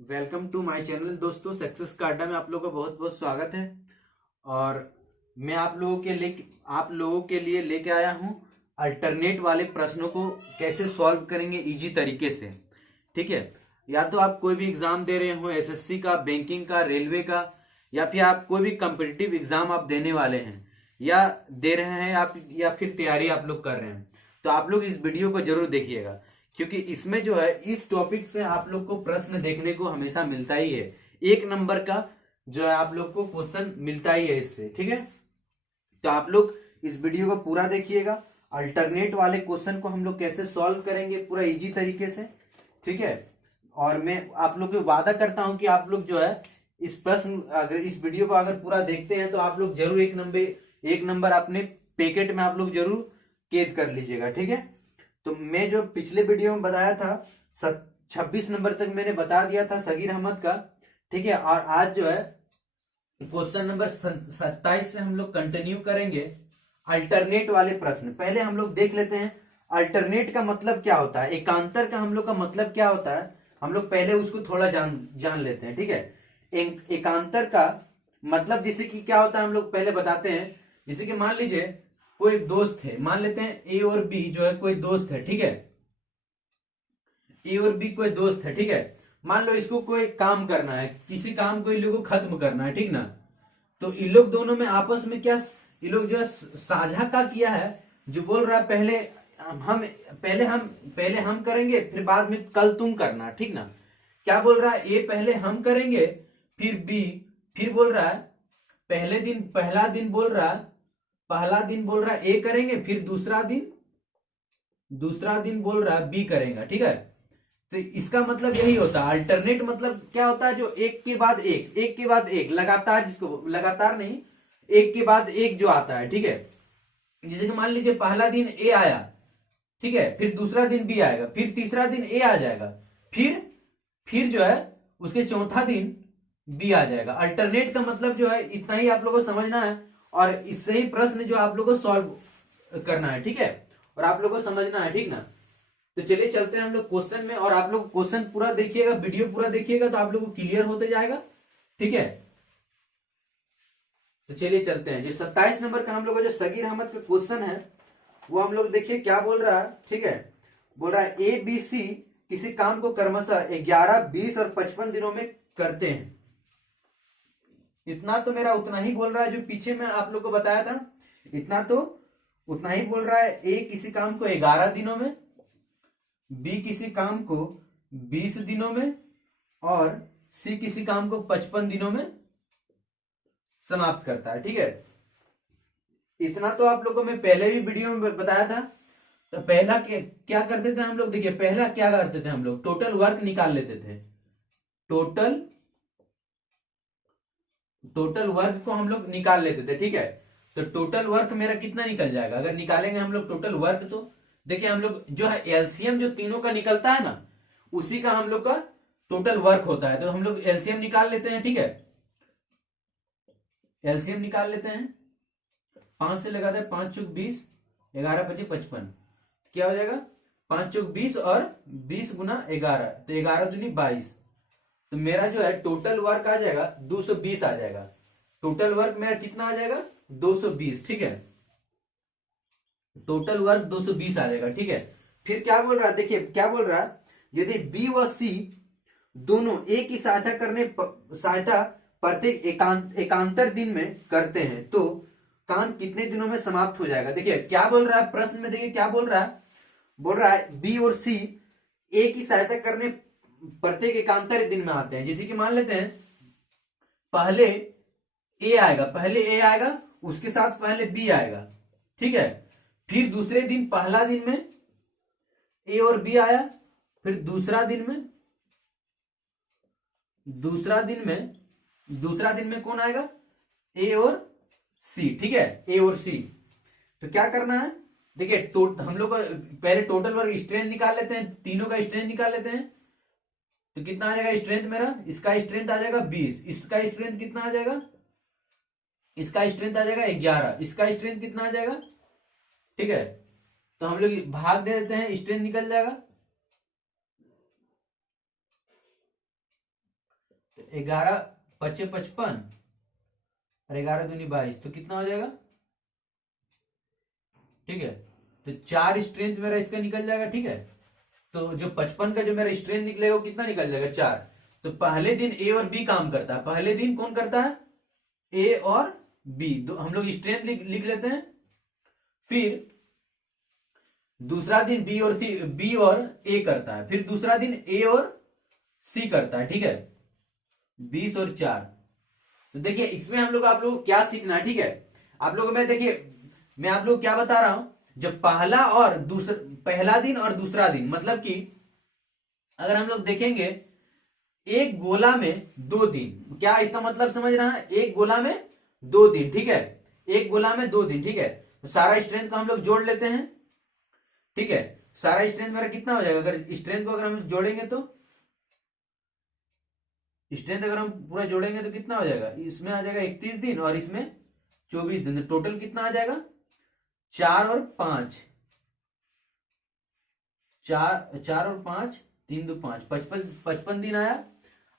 Welcome to my channel दोस्तों। Success का अड्डा में आप लोगों का बहुत बहुत स्वागत है। और मैं आप लोगों के लिए लेके आया हूं अल्टरनेट वाले प्रश्नों को कैसे सॉल्व करेंगे इजी तरीके से। ठीक है, या तो आप कोई भी एग्जाम दे रहे हो, एसएससी का, बैंकिंग का, रेलवे का, या फिर आप कोई भी कम्पिटिटिव एग्जाम आप देने वाले हैं या दे रहे हैं आप, या फिर तैयारी आप लोग कर रहे हैं, तो आप लोग इस वीडियो को जरूर देखिएगा, क्योंकि इसमें जो है इस टॉपिक से आप लोग को प्रश्न देखने को हमेशा मिलता ही है। 1 नंबर का जो है आप लोग को क्वेश्चन मिलता ही है इससे। ठीक है, तो आप लोग इस वीडियो को पूरा देखिएगा। अल्टरनेट वाले क्वेश्चन को हम लोग कैसे सॉल्व करेंगे पूरा इजी तरीके से। ठीक है, और मैं आप लोग को वादा करता हूं कि आप लोग जो है इस प्रश्न अगर इस वीडियो को अगर पूरा देखते हैं तो आप लोग जरूर एक नंबर अपने पैकेट में आप लोग जरूर कैद कर लीजिएगा। ठीक है, तो मैं जो पिछले वीडियो में बताया था 26 नंबर तक मैंने बता दिया था सगीर अहमद का। ठीक है, और आज जो है क्वेश्चन नंबर 27 से हम लोग कंटिन्यू करेंगे अल्टरनेट वाले प्रश्न। पहले हम लोग देख लेते हैं अल्टरनेट का मतलब क्या होता है, एकांतर का हम लोग का मतलब क्या होता है, हम लोग पहले उसको थोड़ा जान लेते हैं। ठीक है, एकांतर का मतलब जैसे कि क्या होता है हम लोग पहले बताते हैं। जैसे कि मान लीजिए कोई दोस्त है, मान लेते हैं ए और बी जो है कोई दोस्त है। ठीक है, ए और बी कोई दोस्त है। ठीक है, मान लो इसको कोई काम करना है, किसी काम को इन लोगों को खत्म करना है। ठीक ना, तो इन लोग दोनों में आपस में क्या ये लोग जो है साझा का किया है। जो बोल रहा है पहले हम करेंगे, फिर बाद में कल तुम करना। ठीक ना, क्या बोल रहा है, ए पहले हम करेंगे, फिर बी, फिर बोल रहा है पहला दिन बोल रहा है ए करेंगे, फिर दूसरा दिन बोल रहा है बी करेगा। ठीक है, तो इसका मतलब यही होता है अल्टरनेट मतलब क्या होता है, जो एक के बाद एक लगातार, जिसको लगातार नहीं, एक के बाद एक जो आता है। ठीक है, जैसे कि मान लीजिए पहला दिन ए आया, ठीक है, फिर दूसरा दिन बी आएगा, फिर तीसरा दिन ए आ जाएगा, फिर जो है उसके चौथा दिन बी आ जाएगा। अल्टरनेट का मतलब जो है इतना ही आप लोगों को समझना है, और इससे ही प्रश्न जो आप लोगों को सॉल्व करना है। ठीक है, और आप लोगों को समझना है। ठीक ना, तो चलिए चलते हैं हम लोग क्वेश्चन में, और आप लोग क्वेश्चन पूरा देखिएगा, वीडियो पूरा देखिएगा, तो आप लोग को क्लियर होते जाएगा। ठीक है, तो चलिए चलते हैं। जो 27 नंबर का हम लोग का जो सगीर अहमद का क्वेश्चन है वो हम लोग देखिए क्या बोल रहा है। ठीक है, बोल रहा है ए बी सी किसी काम को क्रमशः 11, 20 और 55 दिनों में करते हैं। इतना तो मेरा उतना ही बोल रहा है जो पीछे में आप लोग को बताया था, इतना तो उतना ही बोल रहा है। ए किसी काम को 11 दिनों में, बी किसी काम को 20 दिनों में, और सी किसी काम को 55 दिनों में समाप्त करता है। ठीक है, इतना तो आप लोगों को मैं पहले भी वीडियो में बताया था। तो पहला क्या करते थे हम लोग, देखिए पहला क्या करते थे हम लोग, टोटल वर्क निकाल लेते थे। टोटल वर्क को हम लोग निकाल लेते थे। ठीक है, तो टोटल वर्क मेरा कितना निकल जाएगा अगर निकालेंगे हम लोग टोटल वर्क, तो देखिए हम लोग जो है एलसीएम जो तीनों का निकलता है ना, उसी का हम लोग का टोटल वर्क होता है। तो हम लोग एलसीएम निकाल लेते हैं। ठीक है, एलसीएम निकाल लेते हैं। 5 से लगाते हैं, 5 चौक 20, 11 पचे 55, क्या हो जाएगा 5 चौक 20 और 20 गुना 11, तो 11 दूनी 22। तो मेरा जो है टोटल वर्क आ जाएगा 220 आ जाएगा। टोटल वर्क मेरा कितना आ जाएगा 220। ठीक है, टोटल वर्क 220 आ जाएगा। ठीक है, फिर क्या बोल रहा है, देखिए क्या बोल रहा है, यदि बी व सी दोनों ए की सहायता प्रत्येक एकांतर दिन में करते हैं तो काम कितने दिनों में समाप्त हो जाएगा। देखिए क्या बोल रहा है प्रश्न में, देखिए क्या बोल रहा है बी और सी ए की सहायता करने प्रत्येक एकांतर दिन में आते हैं। जैसे कि मान लेते हैं पहले ए आएगा, उसके साथ पहले बी आएगा। ठीक है, फिर दूसरे दिन पहला दिन में ए और बी आया, फिर दूसरा दिन में कौन आएगा, ए और सी। ठीक है, ए और सी। तो क्या करना है, देखिए हम लोग पहले टोटल वर्क स्ट्रेंथ निकाल लेते हैं, तीनों का स्ट्रेंथ निकाल लेते हैं। तो कितना आ जाएगा स्ट्रेंथ मेरा, इसका स्ट्रेंथ आ जाएगा 20, इसका स्ट्रेंथ कितना आ जाएगा, इसका स्ट्रेंथ आ जाएगा 11, इसका स्ट्रेंथ कितना आ जाएगा। ठीक है, तो हम लोग भाग दे देते हैं, स्ट्रेंथ निकल जाएगा। 11 पचे 55 और 11 दूनी 22, तो कितना हो जाएगा? ठीक है, तो 4 स्ट्रेंथ मेरा इसका निकल जाएगा। ठीक है, तो जो 55 का जो मेरा स्ट्रेंथ निकलेगा वो कितना निकल जाएगा? 4। तो पहले दिन ए और बी काम करता है। पहले दिन कौन करता है? ए और बी, हम लोग स्ट्रेंथ लिख लेते हैं। फिर दूसरा दिन बी और ए करता है। फिर दूसरा दिन ए और सी करता है। ठीक है, 20 और 4। तो देखिए इसमें हम लोग आप लोग को क्या सीखना है। ठीक है, आप लोगों में देखिए मैं आप लोग क्या बता रहा हूं, जब पहला दिन और दूसरा दिन, मतलब कि अगर हम लोग देखेंगे एक गोला में 2 दिन, क्या इसका मतलब समझ रहा है? एक गोला में 2 दिन। ठीक है, एक गोला में 2 दिन। ठीक है, तो सारा स्ट्रेंथ को हम लोग जोड़ लेते हैं। ठीक है, सारा स्ट्रेंथ मेरा कितना हो जाएगा? अगर स्ट्रेंथ को अगर हम जोड़ेंगे तो स्ट्रेंथ अगर हम पूरा जोड़ेंगे तो कितना हो जाएगा? इसमें आ जाएगा 31 दिन और इसमें 24 दिन। तो टोटल कितना आ जाएगा? 4 और 5, 4 और 5, 3 2 5, 55 दिन आया।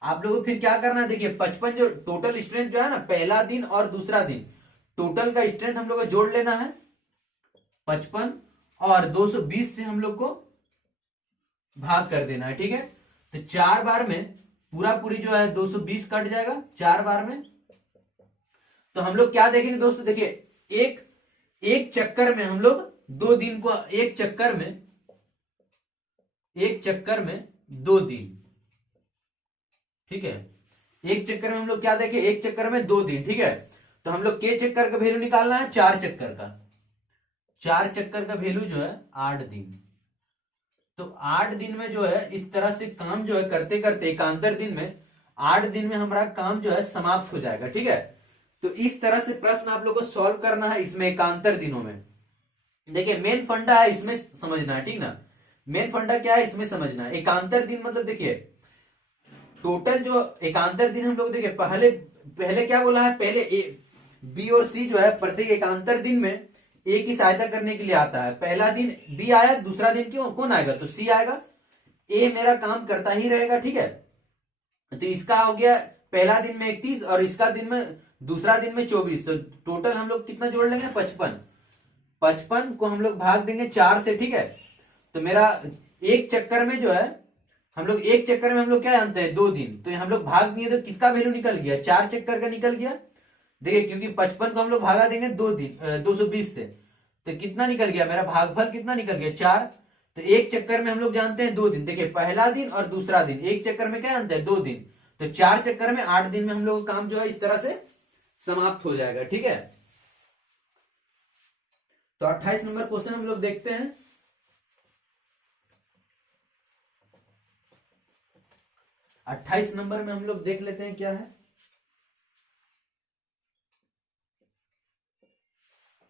आप लोगों को फिर क्या करना है? देखिए 55 जो टोटल स्ट्रेंथ जो है ना, पहला दिन और दूसरा दिन, टोटल का स्ट्रेंथ हम लोग को जोड़ लेना है 55 और 220 से हम लोग को भाग कर देना है। ठीक है, तो 4 बार में पूरी जो है 220 कट जाएगा 4 बार में। तो हम लोग क्या देखेंगे दोस्तों? देखिए एक चक्कर में हम लोग 2 दिन को, एक चक्कर में 2 दिन। ठीक है, एक चक्कर में हम लोग क्या देखें? एक चक्कर में 2 दिन। ठीक है, तो हम लोग के चक्कर का वैल्यू निकालना है 4 चक्कर का। 4 चक्कर का वैल्यू जो है 8 दिन। तो 8 दिन में जो है इस तरह से काम जो है करते करते एकांतर दिन में 8 दिन में हमारा काम जो है समाप्त हो जाएगा। ठीक है, तो इस तरह से प्रश्न आप लोग को सॉल्व करना है इसमें एकांतर दिनों में। देखिए मेन फंडा है इसमें समझना है। ठीक ना, मेन फंडा क्या है इसमें समझना है। एकांतर दिन मतलब देखिए टोटल जो एकांतर दिन हम लोग देखिए पहले क्या बोला है? पहले बी और सी जो है प्रत्येक एकांतर दिन में ए की सहायता करने के लिए आता है। पहला दिन बी आया, दूसरा दिन कौन आएगा? तो सी आएगा। ए मेरा काम करता ही रहेगा। ठीक है, तो इसका हो गया पहला दिन में 31 और इसका दिन में दूसरा दिन में 24। तो टोटल हम लोग कितना जोड़ लेंगे? 55 को हम लोग भाग देंगे 4 से। ठीक है, तो मेरा एक चक्कर में जो है हम लोग क्या जानते हैं? 2 दिन। तो हम लोग भाग दिए तो किसका वैल्यू निकल गया? 4 चक्कर का निकल गया। देखिए क्योंकि 55 को हम लोग भागा देंगे 2 दिन 220 से, तो कितना निकल गया? मेरा भागफल कितना निकल गया? 4। तो एक चक्कर में हम लोग जानते हैं 2 दिन। देखिए पहला दिन और दूसरा दिन, एक चक्कर में क्या जानते हैं? 2 दिन। तो 4 चक्कर में 8 दिन में हम लोग काम जो है इस तरह से समाप्त हो जाएगा। ठीक है, तो 28 नंबर क्वेश्चन हम लोग देखते हैं। 28 नंबर में हम लोग देख लेते हैं क्या है।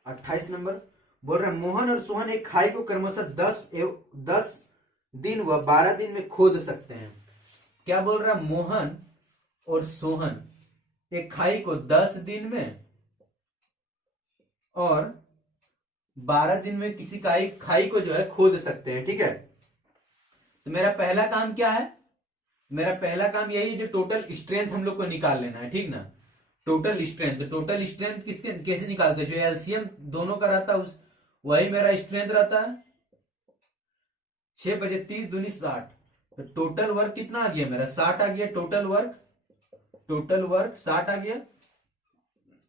28 नंबर बोल रहा है मोहन और सोहन एक खाई को क्रमशः 10 दिन व 12 दिन में खोद सकते हैं। क्या बोल रहा है? मोहन और सोहन एक खाई को 10 दिन में और 12 दिन में किसी खाई को जो है खोद सकते हैं। ठीक है, तो मेरा पहला काम क्या है? मेरा पहला काम यही जो टोटल स्ट्रेंथ हम लोग को निकाल लेना है। ठीक ना, टोटल स्ट्रेंथ कैसे निकालते हैं? जो एलसीएम दोनों का रहता है वही मेरा स्ट्रेंथ रहता है। 6 बजे 30 दूनी 60। तो टोटल वर्क कितना आ गया? मेरा 60 आ गया। टोटल वर्क 60 आ गया।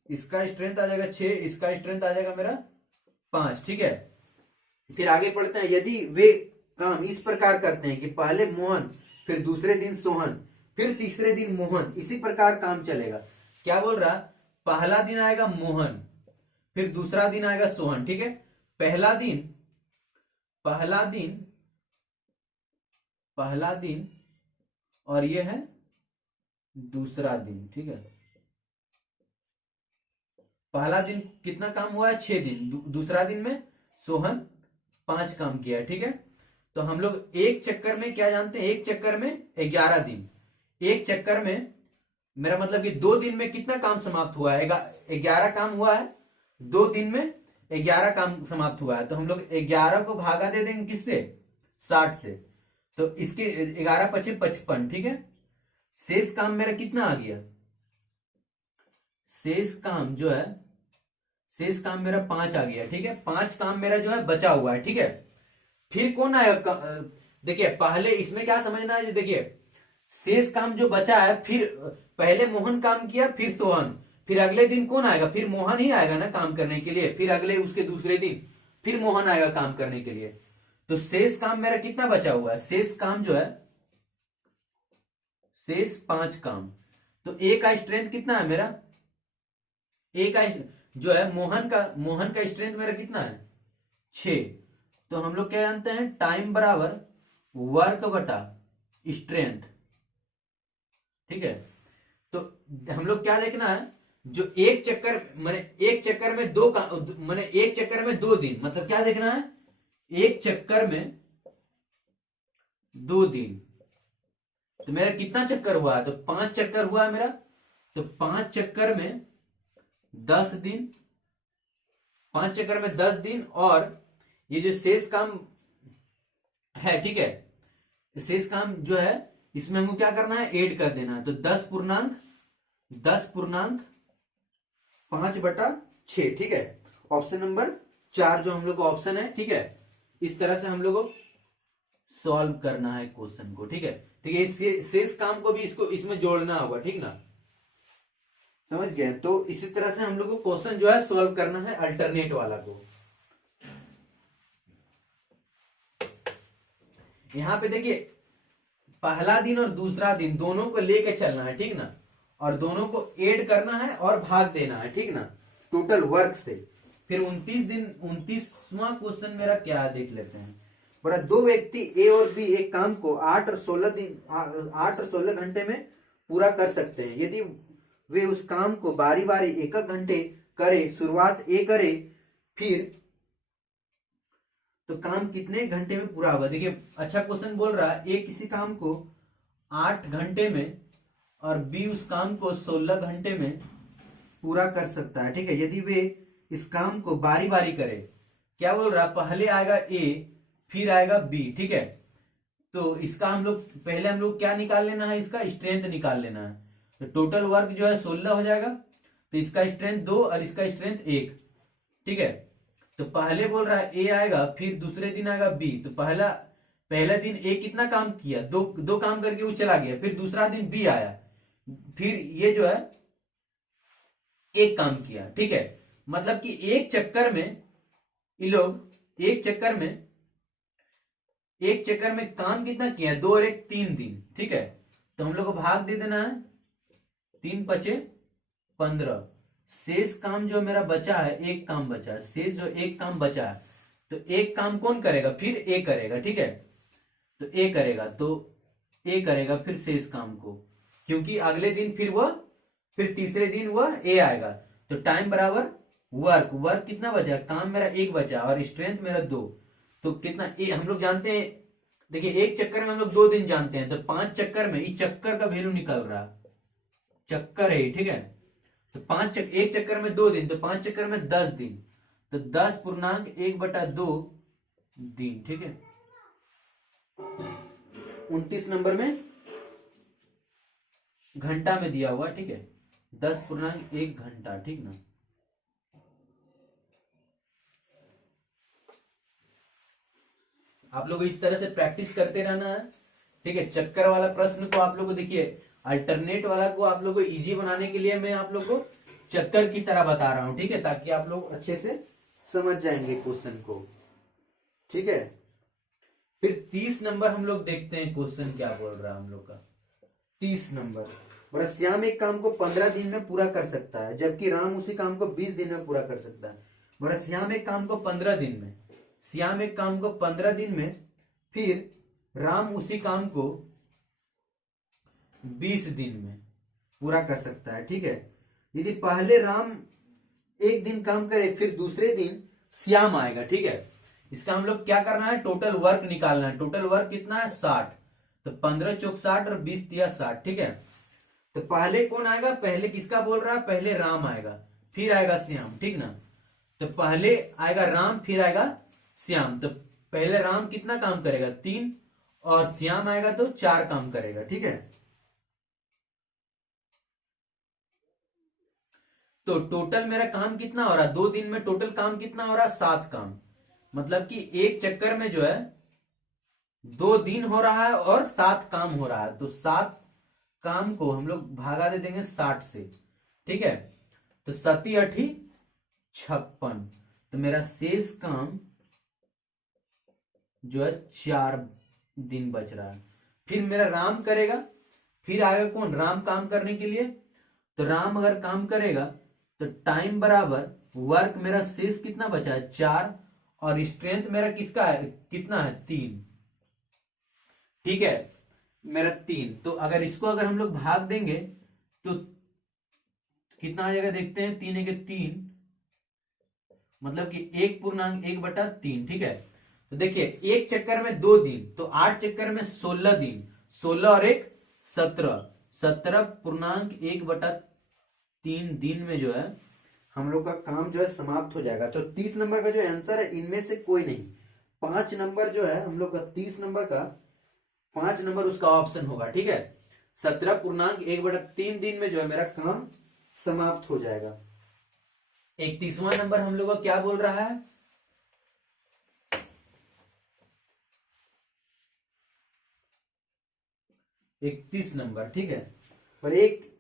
इसका स्ट्रेंथ आ जाएगा 6, इसका स्ट्रेंथ आ जाएगा मेरा 5। ठीक है, फिर आगे पढ़ते हैं। यदि वे काम इस प्रकार करते हैं कि पहले मोहन, फिर दूसरे दिन सोहन, फिर तीसरे दिन मोहन, इसी प्रकार काम चलेगा। क्या बोल रहा? पहला दिन आएगा मोहन, फिर दूसरा दिन आएगा सोहन। ठीक है, पहला दिन और ये है दूसरा दिन। ठीक है, पहला दिन कितना काम हुआ है? 6 दिन। दूसरा दिन में सोहन 5 काम किया है। ठीक है, तो हम लोग एक चक्कर में क्या जानते हैं? एक चक्कर में 11 दिन। एक चक्कर में मेरा मतलब कि 2 दिन में कितना काम समाप्त हुआ है? 11 काम हुआ है। 2 दिन में 11 काम समाप्त हुआ है। तो हम लोग 11 को भागा दे देंगे किससे? 60 से। तो इसके 11 पचे 55। ठीक है, शेष काम मेरा कितना आ गया, शेष काम जो है, शेष काम मेरा 5 आ गया। ठीक है, 5 काम मेरा जो है बचा हुआ है। ठीक है, फिर कौन आएगा, देखिए पहले इसमें क्या समझना है, देखिए शेष काम जो बचा है, फिर पहले मोहन काम किया, फिर सोहन, फिर अगले दिन कौन आएगा, फिर मोहन ही आएगा ना काम करने के लिए, फिर अगले उसके दूसरे दिन फिर मोहन आएगा काम करने के लिए। तो शेष काम मेरा कितना बचा हुआ है, शेष काम जो है, शेष 5 काम। तो ए का स्ट्रेंथ कितना है मेरा, ए का जो है मोहन का स्ट्रेंथ मेरा कितना है 6। तो हम लोग क्या जानते हैं, टाइम बराबर वर्क बटा स्ट्रेंथ। ठीक है, तो हम लोग क्या देखना है, जो एक चक्कर माने एक चक्कर में दो का माने एक चक्कर में 2 दिन, मतलब क्या देखना है, एक चक्कर में 2 दिन। तो मेरा कितना चक्कर हुआ है, तो 5 चक्कर हुआ है मेरा। तो 5 चक्कर में 10 दिन, 5 चक्कर में 10 दिन। और ये जो शेष काम है, ठीक है, शेष काम जो है इसमें हमको क्या करना है, ऐड कर देना है। तो 10.5/6। ठीक है, ऑप्शन नंबर 4 जो हम लोग का ऑप्शन है। ठीक है, इस तरह से हम लोग को सॉल्व करना है क्वेश्चन को। ठीक है, ठीक है, शेष काम को भी इसको इसमें जोड़ना होगा। ठीक ना, समझ गए। तो इसी तरह से हम लोग को क्वेश्चन जो है सॉल्व करना है अल्टरनेट वाला को। यहां पे देखिए पहला दिन और दूसरा दिन दोनों को लेके चलना है। ठीक ना, और दोनों को ऐड करना है और भाग देना है। ठीक ना, टोटल वर्क से। फिर 29वां क्वेश्चन मेरा क्या देख लेते हैं। बड़ा, 2 व्यक्ति ए और बी एक काम को 8 और 16 घंटे में पूरा कर सकते हैं। यदि वे उस काम को बारी बारी 1 घंटे करे, शुरुआत ए करे, फिर तो काम कितने घंटे में पूरा होगा। देखिए अच्छा क्वेश्चन बोल रहा है, ए किसी काम को 8 घंटे में और बी उस काम को 16 घंटे में पूरा कर सकता है। ठीक है, यदि वे इस काम को बारी बारी करे, क्या बोल रहा है, पहले आएगा ए फिर आएगा बी। ठीक है, तो इसका हम लोग क्या निकाल लेना है, इसका स्ट्रेंथ निकाल लेना है। तो टोटल वर्क जो है 16 हो जाएगा। तो इसका स्ट्रेंथ 2 और इसका स्ट्रेंथ 1। ठीक है, तो पहले बोल रहा है ए आएगा, फिर दूसरे दिन आएगा बी। तो पहला दिन ए कितना काम किया, दो काम करके वो चला गया। फिर दूसरा दिन बी आया, फिर ये जो है 1 काम किया। ठीक है, मतलब कि एक चक्कर में ये लोग एक चक्कर में काम कितना किया, 2 और 1 3 दिन। ठीक है, तो हम लोग को भाग दे देना है, 3 पचे 15। शेष काम जो मेरा बचा है, 1 काम बचा है, शेष जो 1 काम बचा है, तो 1 काम कौन करेगा, फिर ए करेगा। ठीक है, तो ए करेगा फिर शेष काम को, क्योंकि अगले दिन फिर तीसरे दिन वह ए आएगा। तो टाइम बराबर वर्क कितना बचा, काम मेरा 1 बचा और स्ट्रेंथ मेरा 2। तो कितना ए हम लोग जानते हैं, देखिए एक चक्कर में हम लोग 2 दिन जानते हैं। तो 5 चक्कर में इस चक्कर का वैल्यू निकल रहा, चक्कर है। ठीक है, तो एक चक्कर में 2 दिन, तो 5 चक्कर में 10 दिन। तो 10.1/2 दिन। ठीक है, 29 नंबर में घंटा में दिया हुआ। ठीक है, 10.1 घंटा। ठीक ना, आप लोग इस तरह से प्रैक्टिस करते रहना है। ठीक है, चक्कर वाला प्रश्न को आप लोग को देखिए, अल्टरनेट वाला को आप लोग को इजी बनाने के लिए मैं आप लोग को चक्कर की तरह बता रहा हूं। ठीक है, ताकि आप लोग अच्छे से समझ जाएंगे क्वेश्चन को। ठीक है, फिर 30 नंबर हम लोग देखते हैं क्वेश्चन क्या बोल रहा है हम लोग का। 30 नंबर, बड़ा, श्याम एक काम को 15 दिन में पूरा कर सकता है, जबकि राम उसी काम को 20 दिन में पूरा कर सकता है। बड़ा, श्याम एक काम को 15 दिन में, फिर राम उसी काम को 20 दिन में पूरा कर सकता है। ठीक है, यदि पहले राम 1 दिन काम करे, फिर दूसरे दिन श्याम आएगा। ठीक है, इसका हम लोग क्या करना है, टोटल वर्क निकालना है। टोटल वर्क कितना है 60। तो 15 चौक 60 और 20 दिया 60। ठीक है, तो पहले कौन आएगा, पहले किसका बोल रहा है, पहले राम आएगा फिर आएगा श्याम। ठीक ना, तो पहले आएगा राम फिर आएगा श्याम। तो पहले राम कितना काम करेगा 3 और श्याम आएगा तो 4 काम करेगा। ठीक है, तो टोटल मेरा काम कितना हो रहा है, 2 दिन में टोटल काम कितना हो रहा है, 7 काम। मतलब कि एक चक्कर में जो है 2 दिन हो रहा है और 7 काम हो रहा है, तो 7 काम को हम लोग भागा दे देंगे 60 से, ठीक है। तो 7 8 56, तो मेरा शेष काम जो है 4 दिन बच रहा है। फिर मेरा राम करेगा, फिर आएगा कौन, राम काम करने के लिए। तो राम अगर काम करेगा तो टाइम बराबर वर्क मेरा शेष कितना बचा है, 4, और स्ट्रेंथ मेरा किसका है, कितना है, 3, ठीक है, मेरा 3। तो अगर इसको अगर हम लोग भाग देंगे तो कितना आ जाएगा, देखते हैं, 3 1 3, मतलब कि 1.1/3, ठीक है। तो देखिए एक चक्कर में 2 दिन, तो 8 चक्कर में 16 दिन, 16 और 1 17, 17.1/3 दिन में जो है हम लोग का काम जो है समाप्त हो जाएगा। तो 30 नंबर का जो आंसर है इनमें से कोई नहीं, 5 नंबर जो है हम लोग का 30 नंबर का 5 नंबर उसका ऑप्शन होगा, ठीक है। 17.1/3 दिन में जो है मेरा काम समाप्त हो जाएगा। 31वां नंबर हम लोग का क्या बोल रहा है, 31 नंबर, ठीक है। और एक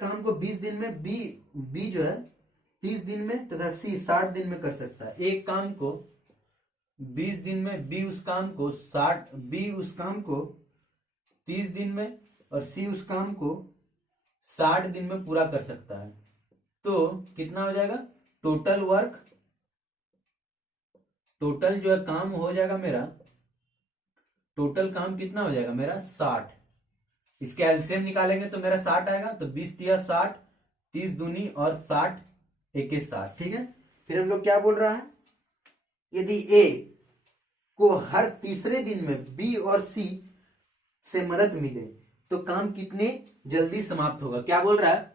काम को 20 दिन में, बी जो है 30 दिन में तथा सी 60 दिन में कर सकता है। एक काम को 20 दिन में, बी उस काम को 30 दिन में और सी उस काम को 60 दिन में पूरा कर सकता है। तो कितना हो जाएगा टोटल वर्क, टोटल जो है काम हो जाएगा मेरा, टोटल काम कितना हो जाएगा मेरा 60। इसके एलसीएम निकालेंगे तो मेरा 60 आएगा, तो 20 तिया 60, 30 दूनी और 60 1 60, ठीक है। फिर हम लोग क्या बोल रहा है, यदि ए को हर तीसरे दिन में बी और सी से मदद मिले तो काम कितने जल्दी समाप्त होगा। क्या बोल रहा है,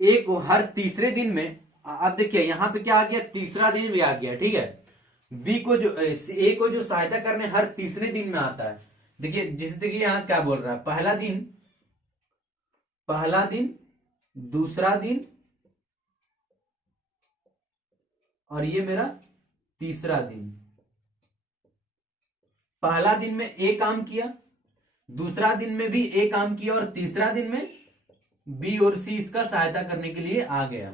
ए को हर तीसरे दिन में, अब देखिए यहां पे क्या आ गया, तीसरा दिन भी आ गया, ठीक है। बी को जो, ए को जो सहायता करने हर तीसरे दिन में आता है। देखिए जिसे देखिए यहां क्या बोल रहा है, पहला दिन, दूसरा दिन और ये मेरा तीसरा दिन। पहला दिन में ए काम किया, दूसरा दिन में भी ए काम किया और तीसरा दिन में बी और सी इसका सहायता करने के लिए आ गया।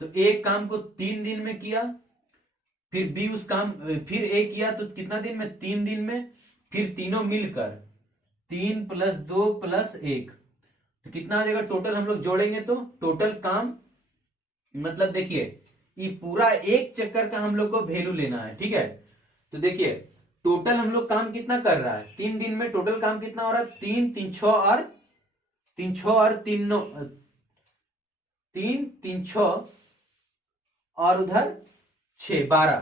तो एक काम को 3 दिन में किया, फिर बी उस काम, फिर ए किया तो कितना दिन में, 3 दिन में, फिर तीनों मिलकर 3 + 2 + 1, तो कितना आ जाएगा टोटल, हम लोग जोड़ेंगे तो टोटल काम, मतलब देखिए ये पूरा एक चक्कर का हम लोग को वैल्यू लेना है, ठीक है। तो देखिए टोटल हम लोग काम कितना कर रहा है, 3 दिन में टोटल काम कितना हो रहा है, 3 3 6 और 3 6 और 3 9, 3 3 6 और उधर 6 12,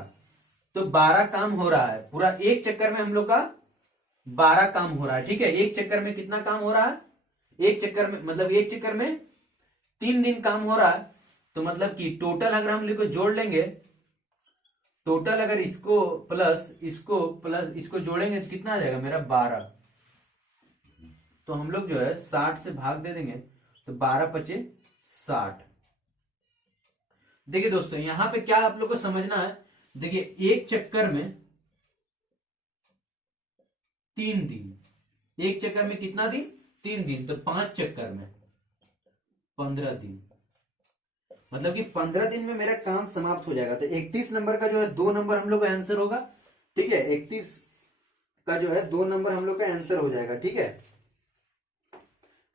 तो 12 काम हो रहा है पूरा एक चक्कर में, हम लोग का 12 काम हो रहा है, ठीक है। एक चक्कर में कितना काम हो रहा है, एक चक्कर में, मतलब एक चक्कर में 3 दिन काम हो रहा है। तो मतलब कि टोटल अगर हम लोग को जोड़ लेंगे, टोटल अगर इसको प्लस इसको जोड़ेंगे तो कितना आ जाएगा मेरा 12। तो हम लोग जो है 60 से भाग दे देंगे तो 12 × 5 = 60। देखिए दोस्तों यहां पे क्या आप लोग को समझना है, देखिए एक चक्कर में 3 दिन, एक चक्कर में कितना दिन, 3 दिन, तो 5 चक्कर में 15 दिन, मतलब कि 15 दिन में मेरा काम समाप्त हो जाएगा। तो 31 नंबर का जो है 2 नंबर हम लोग का आंसर होगा, ठीक है। 31 का जो है 2 नंबर हम लोग का आंसर हो जाएगा, ठीक है।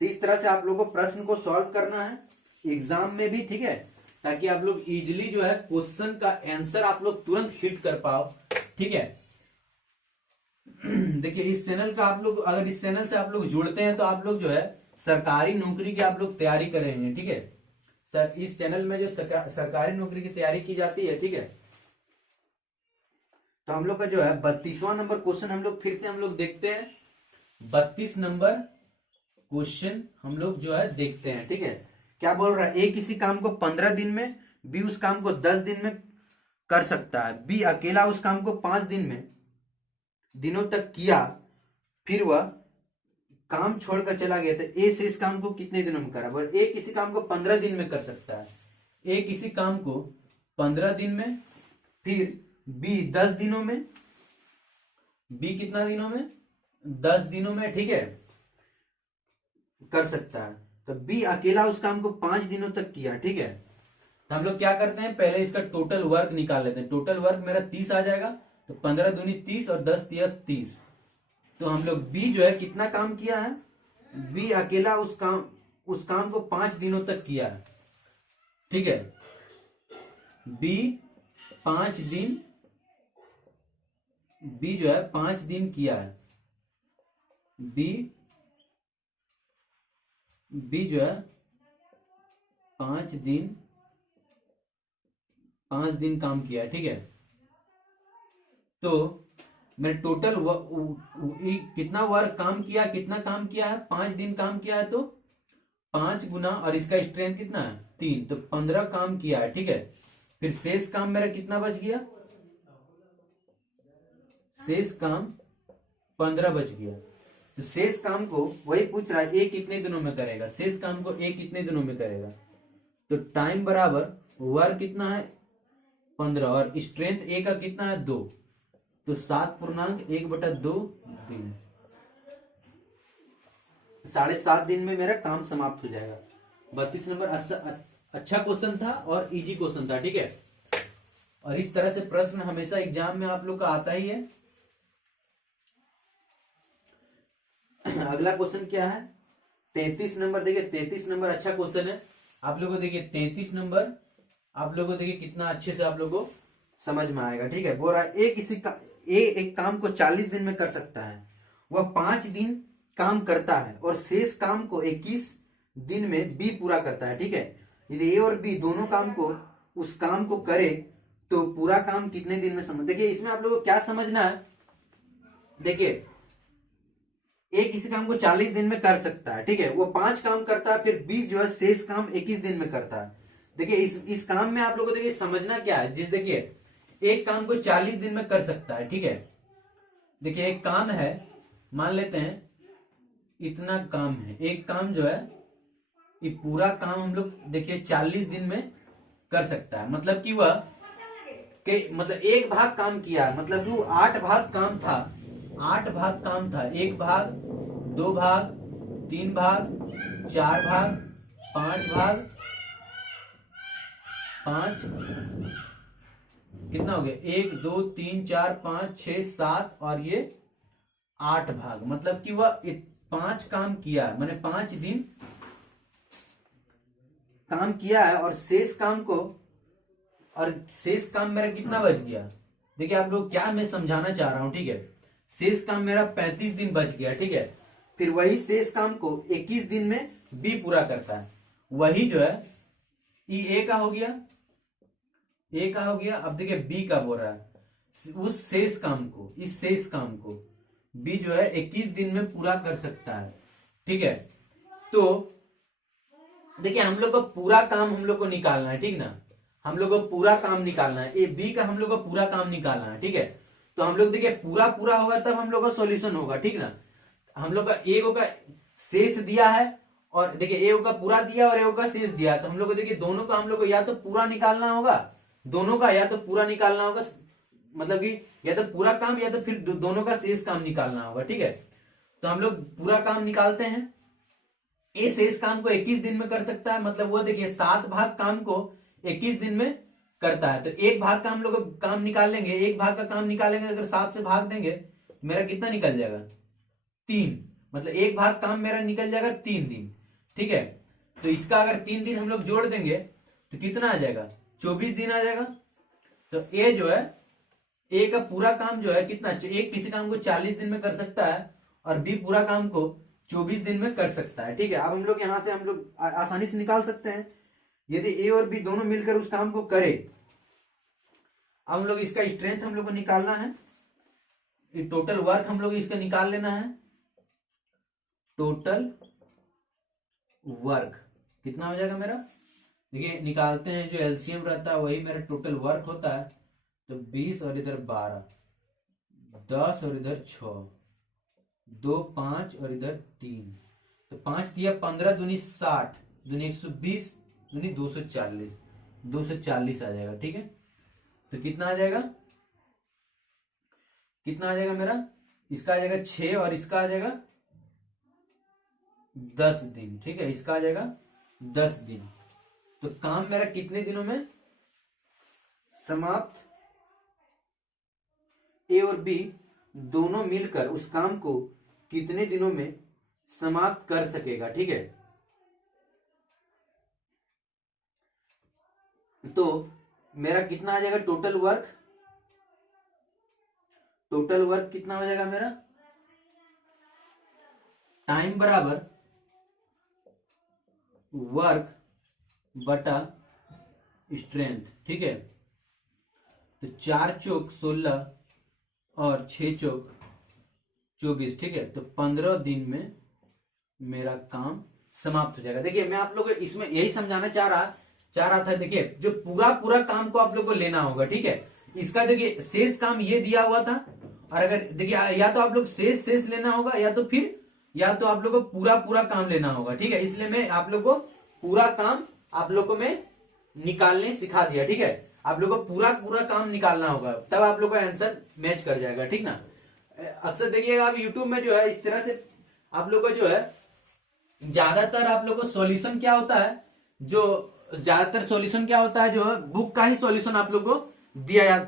तो इस तरह से आप लोगों को प्रश्न को सॉल्व करना है एग्जाम में भी, ठीक है, ताकि आप लोग इजिली जो है क्वेश्चन का आंसर आप लोग तुरंत हिट कर पाओ, ठीक है। देखिए इस चैनल का आप लोग, अगर इस चैनल से आप लोग जुड़ते हैं तो आप लोग जो है सरकारी नौकरी की आप लोग तैयारी करेंगे, ठीक है। सर इस चैनल में जो सरकारी नौकरी की तैयारी की जाती है, ठीक है। तो हम लोग का जो है 32वां नंबर क्वेश्चन हम लोग फिर से हम लोग देखते हैं, 32 नंबर क्वेश्चन हम लोग जो है देखते हैं, ठीक है। क्या बोल रहा है, ए किसी काम को 15 दिन में, बी उस काम को 10 दिन में कर सकता है, बी अकेला उस काम को 5 दिनों तक किया, फिर वह काम छोड़कर चला गया, तो ए से इस काम को कितने दिनों में करा। ए किसी काम को 15 दिन में कर सकता है, ए किसी काम को 15 दिन में, फिर बी 10 दिनों में, बी कितना दिनों में, 10 दिनों में, ठीक है, कर सकता है। तो बी अकेला उस काम को 5 दिनों तक किया, ठीक है। तो हम लोग क्या करते हैं, पहले इसका टोटल वर्क निकाल लेते हैं। टोटल वर्क मेरा 30 आ जाएगा, तो 15 दूनी 30 और 10 तिया 30। तो हम लोग बी जो है कितना काम किया है, बी अकेला उस काम को 5 दिनों तक किया है, ठीक है। बी 5 दिन, बी जो है 5 दिन किया है, बी जो है 5 दिन काम किया है, ठीक है। तो मैं टोटल कितना वर्क काम किया, कितना काम किया है, 5 दिन काम किया है, तो 5 गुना, और इसका स्ट्रेंथ कितना है 3, तो 15 काम किया है, ठीक है। फिर शेष काम मेरा कितना बच गया, शेष काम 15 बच गया। तो शेष काम को वही पूछ रहा है ए कितने दिनों में करेगा, शेष काम को ए कितने दिनों में करेगा। तो टाइम बराबर वर्क कितना है 15, और स्ट्रेंथ ए का कितना है 2, तो 7.1/2 दिन, 7.5 दिन में मेरा काम समाप्त हो जाएगा। 32 नंबर अच्छा क्वेश्चन था और इजी क्वेश्चन था, ठीक है। और इस तरह से प्रश्न हमेशा एग्जाम में आप लोग का आता ही है। अगला क्वेश्चन क्या है, 33 नंबर। देखिए 33 नंबर अच्छा क्वेश्चन है। आप लोगों को देखिए 33 नंबर, आप लोगों को देखिए कितना अच्छे से आप लोगों को समझ में आएगा, ठीक है। बोल रहा है एक काम को 40 दिन में कर सकता है, वह 5 दिन काम करता है और शेष काम को 21 दिन में बी पूरा करता है, ठीक है। यदि ए और बी दोनों काम को उस काम को करे तो पूरा काम कितने दिन में समझ। देखिए इसमें आप लोगों को क्या समझना है, देखिए ए किसी काम को 40 दिन में कर सकता है, ठीक है, वो 5 काम करता है, फिर 20 जो है शेष काम 21 दिन में करता है। देखिए इस काम में आप लोगों को देखिए समझना क्या है, देखिए एक काम को 40 दिन में कर सकता है, ठीक है। देखिए एक काम है, मान लेते हैं इतना काम है, एक काम जो है ये पूरा काम हम लोग देखिए 40 दिन में कर सकता है। मतलब कि वह मतलब एक भाग काम किया, मतलब जो 8 भाग काम था, 8 भाग काम था, 1 भाग, 2 भाग, 3 भाग, 4 भाग, 5 भाग, 5 कितना हो गया, 1 2 3 4 5 6 7 और ये 8 भाग। मतलब कि वह 5 काम किया, मैंने 5 दिन काम किया है, और शेष काम मेरा कितना बच गया। देखिए आप लोग क्या मैं समझाना चाह रहा हूं, ठीक है। शेष काम मेरा 35 दिन बच गया, ठीक है। फिर वही शेष काम को 21 दिन में बी पूरा करता है, वही जो है ए का हो गया, ए का हो गया। अब देखिए बी का बोल रहा है, उस शेष काम को, इस शेष काम को बी जो है 21 दिन में पूरा कर सकता है, ठीक है। तो देखिए हम लोग को पूरा काम हम लोग को निकालना है, ठीक ना, हम लोग को पूरा काम निकालना है, ए बी का हम लोग को पूरा काम निकालना है, ठीक है। तो हम लोग देखिए पूरा होगा तब हम लोग का सॉल्यूशन होगा, ठीक ना। हम लोग का ए का शेष दिया है, और देखिए ए का पूरा दिया और ए का शेष दिया, तो हम लोग को देखिए दोनों का हम लोग को या तो पूरा निकालना होगा, दोनों का या तो पूरा निकालना होगा, मतलब कि या तो पूरा काम या तो फिर दोनों का शेष काम निकालना होगा, ठीक है। तो हम लोग पूरा काम निकालते हैं। ए शेष काम को 21 दिन में कर सकता है, मतलब वो देखिए 7 भाग काम को 21 दिन में करता है। तो एक भाग का हम लोग काम निकाल लेंगे, एक भाग का काम निकालेंगे, अगर 7 से भाग देंगे मेरा कितना निकल जाएगा 3, मतलब एक भाग काम मेरा निकल जाएगा 3 दिन, ठीक है। तो इसका अगर 3 दिन हम लोग जोड़ देंगे तो कितना आ जाएगा 24 दिन आ जाएगा। तो ए जो है, ए का पूरा काम जो है कितना, एक किसी काम को 40 दिन में कर सकता है और बी पूरा काम को 24 दिन में कर सकता है, ठीक है। अब हम लोग यहां से हम लोग आसानी से निकाल सकते हैं, यदि ए और बी दोनों मिलकर उस काम को करे। अब हम लोग इसका स्ट्रेंथ हम लोग को निकालना है, टोटल वर्क हम लोग इसका निकाल लेना है। टोटल वर्क कितना हो जाएगा मेरा, देखिए निकालते हैं, जो एलसीएम रहता है वही मेरा टोटल वर्क होता है। तो 20 और इधर 12, 10 और इधर 6, 2 5 और इधर 3, तो 5 दिया 15 दूनी 60, दूनी 120, दूनी 240, 240 आ जाएगा। ठीक है, तो कितना आ जाएगा, कितना आ जाएगा मेरा, इसका आ जाएगा 6 और इसका आ जाएगा 10 दिन। ठीक है, इसका आ जाएगा 10 दिन। तो काम मेरा कितने दिनों में समाप्त, ए और बी दोनों मिलकर उस काम को कितने दिनों में समाप्त कर सकेगा। ठीक है, तो मेरा कितना आ जाएगा टोटल वर्क, टोटल वर्क कितना हो जाएगा मेरा, टाइम बराबर वर्क बटा स्ट्रेंथ। ठीक है, तो 4 चौक 16 और 6 चौक 24। ठीक है, तो 15 दिन में मेरा काम समाप्त हो जाएगा। देखिए मैं आप लोगों को इसमें यही समझाना चाह रहा था। देखिए जो पूरा काम को आप लोग को लेना होगा। ठीक है, इसका देखिए शेष काम ये दिया हुआ था, और अगर देखिए या तो आप लोग शेष लेना होगा, या तो आप लोग को पूरा काम लेना होगा। ठीक है, इसलिए मैं आप लोग को पूरा काम आप लोग को मैं निकालने सिखा दिया। ठीक है, आप लोग को पूरा काम निकालना होगा, तब आप लोग का आंसर मैच कर जाएगा। ठीक ना, अक्सर देखिएगा आप यूट्यूब में जो है इस तरह से आप लोग को जो है ज्यादातर आप लोग को सॉल्यूशन क्या होता है, जो है बुक का ही सॉल्यूशन आप लोग को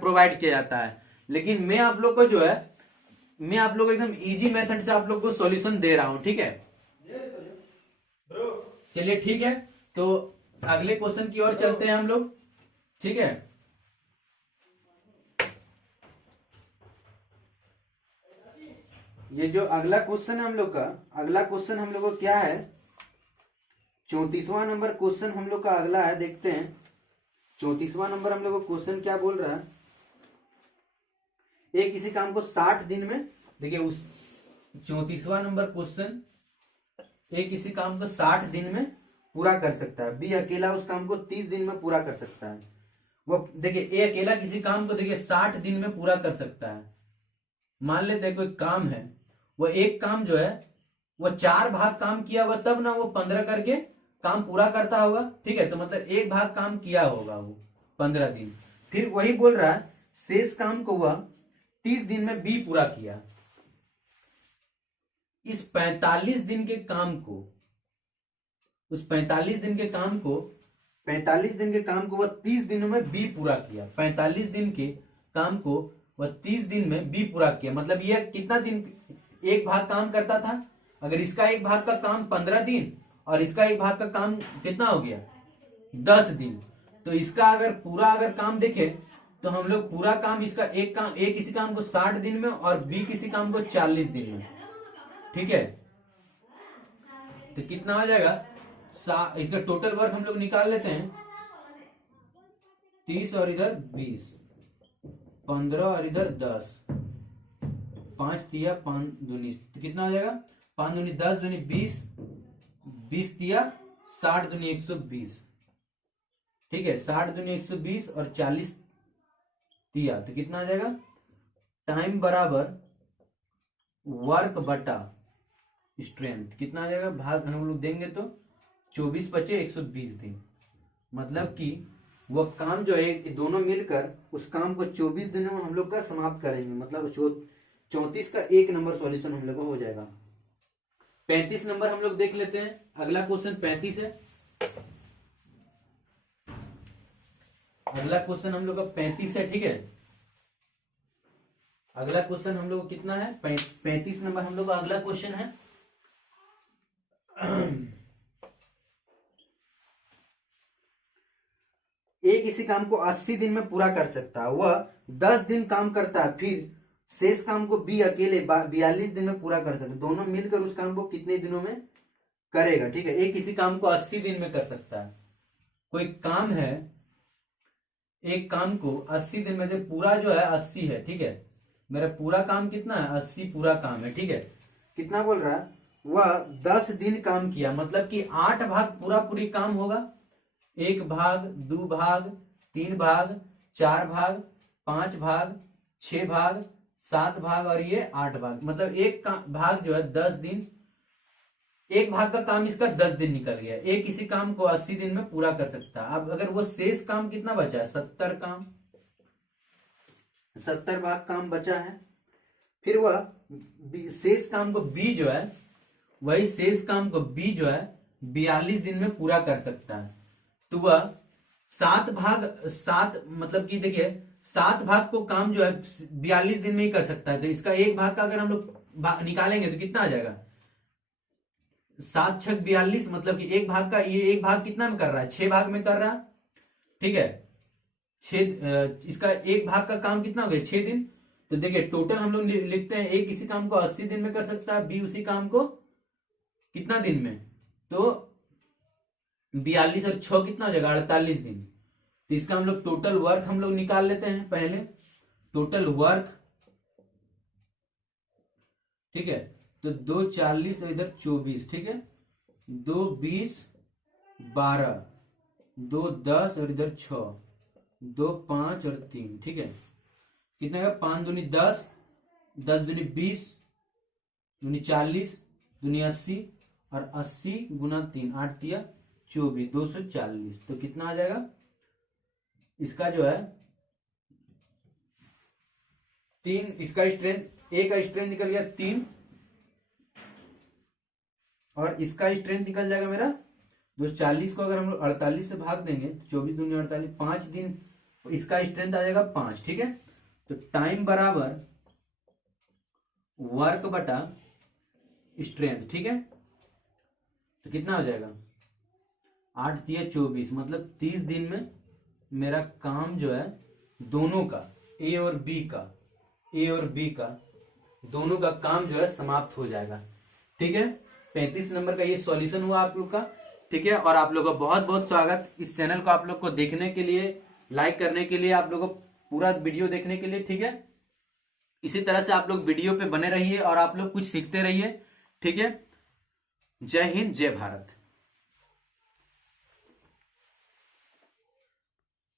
प्रोवाइड किया जाता है। लेकिन मैं आप लोग को जो है एकदम इजी मेथड से आप लोग को सॉल्यूशन दे रहा हूं। ठीक है, चलिए ठीक है, तो अगले क्वेश्चन की ओर चलते हैं हम लोग। ठीक है, ये जो अगला क्वेश्चन है हम लोग का, अगला क्वेश्चन हम लोग को क्या है, 34वां नंबर क्वेश्चन हम लोग का अगला है। देखते हैं 34वां नंबर हम लोग को क्वेश्चन क्या बोल रहा है। एक किसी काम को 60 दिन में, देखिए उस 34वां नंबर क्वेश्चन, एक किसी काम को 60 दिन में पूरा कर सकता है, बी अकेला उस काम को 30 दिन में पूरा कर सकता है। वो देखिए ए अकेला किसी काम को देखिए 60 दिन में पूरा कर सकता है। मान लेते हैं कोई काम है, वो एक काम जो है वो 4 भाग काम किया हुआ, तब ना वो 15 करके काम पूरा करता होगा। ठीक है, तो मतलब एक भाग काम किया होगा वो 15 दिन। फिर वही बोल रहा है शेष काम को वह 30 दिन में बी पूरा किया। इस 45 दिन के काम को, उस 45 दिन के काम को वह 30 दिनों में बी पूरा किया। 45 दिन के काम को वह 30 दिन में बी पूरा किया। मतलब यह कितना दिन एक भाग काम करता था, अगर इसका एक भाग का काम 15 दिन और इसका एक भाग का काम कितना हो गया 10 दिन, तो इसका अगर काम देखें तो हम लोग पूरा काम इसका एक किसी काम को 60 दिन में और बी किसी काम को 40 दिन में। ठीक है, तो कितना हो जाएगा, इसका टोटल वर्क हम लोग निकाल लेते हैं। 30 और इधर 20, 15 और इधर 10, 5 तिया 5 दूनी, तो कितना हो जाएगा 5 दूनी 10 दूनी 20, 20 तिया 60 दूनी 120। ठीक है, 60 दूनी 120 और 40 तिया, तो कितना आ जाएगा, टाइम बराबर वर्क बटा स्ट्रेंथ। कितना आ जाएगा, भाग हम लोग देंगे तो 24 बचे 120 दिन। मतलब कि वह काम जो है दोनों मिलकर उस काम को 24 दिनों में हम लोग का समाप्त करेंगे। मतलब 34 का 1 नंबर सॉल्यूशन हम लोग को हो जाएगा। 35 नंबर हम लोग देख लेते हैं। अगला क्वेश्चन 35 है। अगला क्वेश्चन हम लोग का 35 है। ठीक है, अगला क्वेश्चन हम लोग कितना है, 35 नंबर हम लोग का अगला क्वेश्चन है। एक इसी काम को 80 दिन में पूरा कर सकता है, वह 10 दिन काम करता है, फिर शेष काम को बी अकेले 42 दिन में पूरा कर सकता है। दोनों मिलकर उस काम को कितने दिनों में करेगा। ठीक है, एक इसी काम को 80 दिन में कर सकता है। कोई काम है, एक काम को 80 दिन में, जब पूरा जो है 80 है। ठीक है, मेरा पूरा काम कितना है 80 पूरा काम है। ठीक है, कितना बोल रहा है, वह 10 दिन काम किया, मतलब कि 8 भाग पूरी काम होगा। 1 भाग 2 भाग 3 भाग 4 भाग 5 भाग 6 भाग 7 भाग और ये 8 भाग, मतलब एक भाग जो है 10 दिन, एक भाग का काम इसका 10 दिन निकल गया, एक इसी काम को 80 दिन में पूरा कर सकता है। अब अगर वो शेष काम कितना बचा है, 70 काम, 70 भाग काम बचा है, फिर वह शेष काम को बी जो है, वही शेष काम को बी जो है 42 दिन में पूरा कर सकता है। तो वह 7 मतलब कि देखिए 7 भाग को काम जो है 42 दिन में ही कर सकता है। तो इसका एक भाग का अगर हम लोग निकालेंगे तो कितना आ जाएगा, 7 छक 42, मतलब कि एक भाग का, ये एक भाग कितना में कर रहा है, 6 भाग में कर रहा है, ठीक है। 6 इसका एक भाग का काम कितना हो गया, 6 दिन। तो देखिए टोटल हम लोग लिखते हैं, एक इसी काम को 80 दिन में कर सकता है, बी उसी काम को कितना दिन में, तो 42 और 6 कितना हो जाएगा, 48 दिन। तो इसका हम लोग टोटल वर्क हम लोग निकाल लेते हैं पहले, टोटल वर्क, ठीक है। तो 2 40 और इधर 24, ठीक है, 2 20 12, 2 10 और इधर 6, 2 5 और 3, ठीक है। कितना का, 5 दूनी 10, 10 दूनी 20, दूनी 40, दूनी 80 और 80 गुना 3, 8 तिया 24, 240। तो कितना आ जाएगा इसका जो है 3, इसका स्ट्रेंथ, ए का स्ट्रेंथ निकल गया 3 और इसका स्ट्रेंथ निकल जाएगा मेरा 240 को अगर हम लोग 48 से भाग देंगे तो 24 दूनी 48, 5 दिन इसका स्ट्रेंथ आ जाएगा 5, ठीक है। तो टाइम बराबर वर्क बटा स्ट्रेंथ, ठीक है। तो कितना हो जाएगा, 8 तिया 24, मतलब 30 दिन में मेरा काम जो है दोनों का, ए और बी का दोनों का काम जो है समाप्त हो जाएगा, ठीक है। 35 नंबर का ये सॉल्यूशन हुआ आप लोग का, ठीक है। और आप लोग का बहुत बहुत स्वागत इस चैनल को आप लोग को देखने के लिए, लाइक करने के लिए, आप लोग को पूरा वीडियो देखने के लिए, ठीक है। इसी तरह से आप लोग वीडियो पे बने रहिए और आप लोग कुछ सीखते रहिए, ठीक है। जय हिंद, जय भारत।